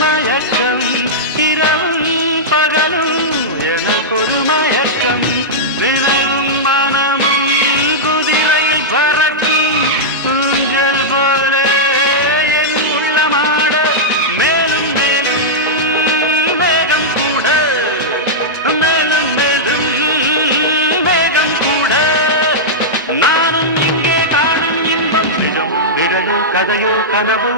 மயக்கம் இரவும் பகலும் எனக்கொரு மயக்கம் நினைவும் மனமும் குதிரையில் பறக்கும் ஊஞ்சல் போல என் உள்ளமாட மேலும் மேலும் வேகம் கூட மேலும் மேலும் வேகம் கூட நானும் இங்கே காணும் இன்பம் நிஜம் நிழலும் கதையோ கனவோ